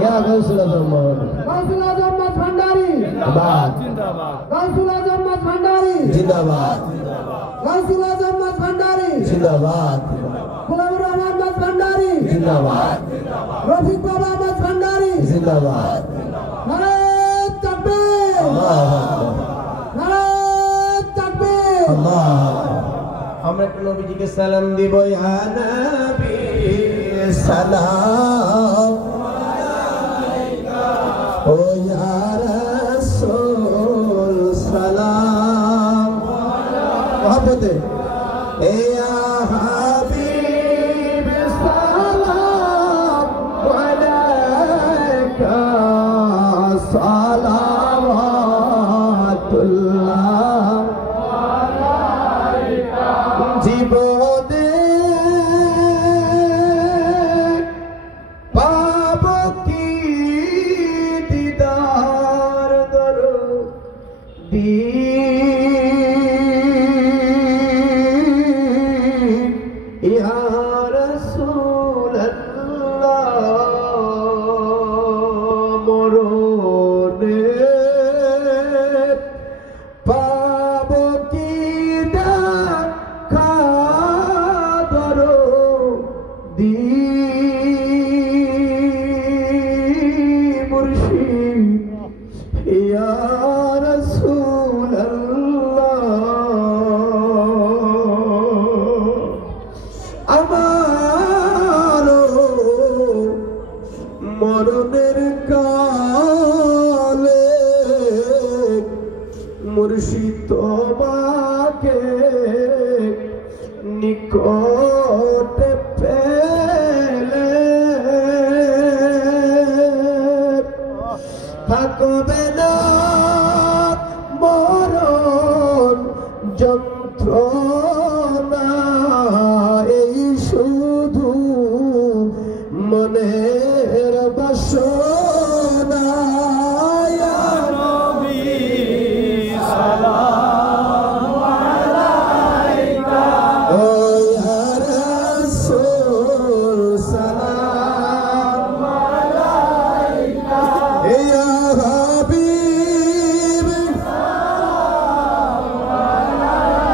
Ya Gausul Azam Mas Bhandari. Zindabad. Gausul Azam Mas Bhandari. Zindabad. Gausul Azam Mas Bhandari. Zindabad. Ghulamur Rahman Mas Bhandari. Zindabad. Rafiq Baba Mas Bhandari. Zindabad. Nare Takbir. Allahu Akbar. Nare Takbir. Allah. আমরা একটু নবীজিকে সালাম দিব ইয়া নবী সালাম আলাইকা ও ইয়া রাসূল সালাম মহব্বতে এ ইয়া হাবিব সালাম আলাইকা সালাওয়াতুল্লাহ জীবনে পাব কি দিদার দরদি ইয়া রাসূলুল্লাহ মরণে পাব কি মরণের কালে মুর্শিদ তোমাকে নিকটে পেলে থাকবে না মরণ যন্ত্রণা এই শুধু মনের বাসনা ইয়া নবী সালাম আলাইকা ও ইয়া রাসূল সালাম আলাইকা ইয়া হাবিব সালাম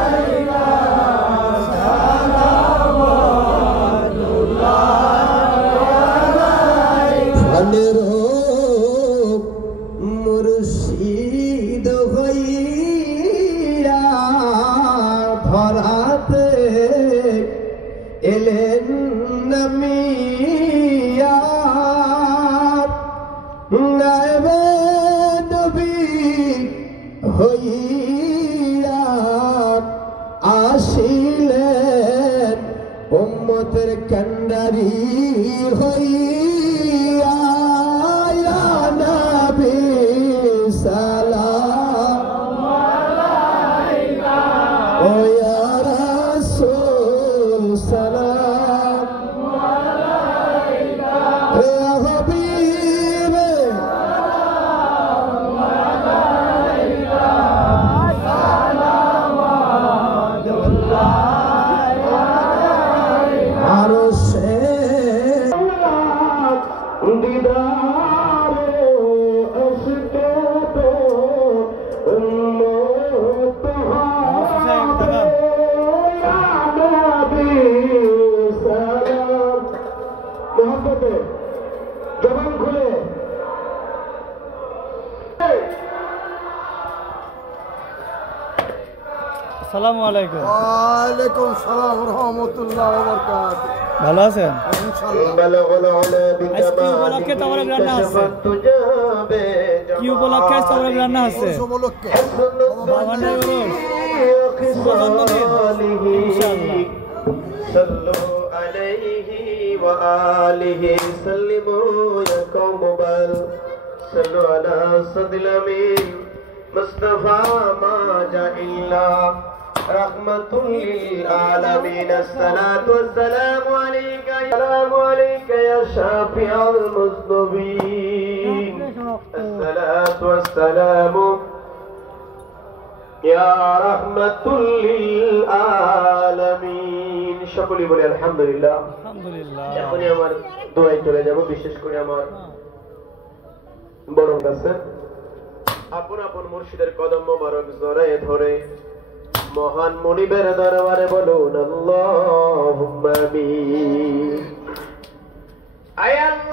আলাইকা সালাওয়াতুল্লাহ মুর্শিদ হইয়া ধরাতে এলেন নামিয়া নাইবে নবী হইয়া আসিলেন উম্মতের কান্ডারি হইয়া ইয়া নবী সালাম আলাইকা ও ইয়া রাসূল সালাম আলাইকা ইয়া হাবিব সালাম আলাইকা সালাওয়াতুল্লাহ আরশে दीदारे उसके तो उम्मत हारे या नबी सलाम मोहब्बते जबान खुले আসসালামু আলাইকুম। ওয়ালাইকুম সালাম ওয়া রাহমাতুল্লাহি ওয়া বারাকাতুহু। ভালো আছেন? আজকে উপলক্ষে তাওরাক রান্না আছে। কি উপলক্ষে তাওরাক রান্না আছে? বাবানের উরুস। শুভ জন্মদিন। ইনশাআল্লাহ। সাল্লু আলাইহি ওয়া আলিহি সাল্লিমু ইয়া কওমুল সাল্লু আলা সাদিল আমিন মুস্তাফা মা জা ইল্লা رحمة للعالمين الصلاة والسلام عليك يا شافع المذنبين الصلاة والسلام يا رحمة للعالمين সকলেই বলি আলহামদুলিল্লাহ। আলহামদুলিল্লাহ। এখনই আমার দোয়ায় চলে যাব, বিশেষ করে আমার বড় কাছে আপন আপন মুর্শিদের কদম মোবারক জড়ায়ে ধরে মহান মুনিবের দরবারে বলুন আল্লাহুম্মা আমিন। আয় আল্লাহ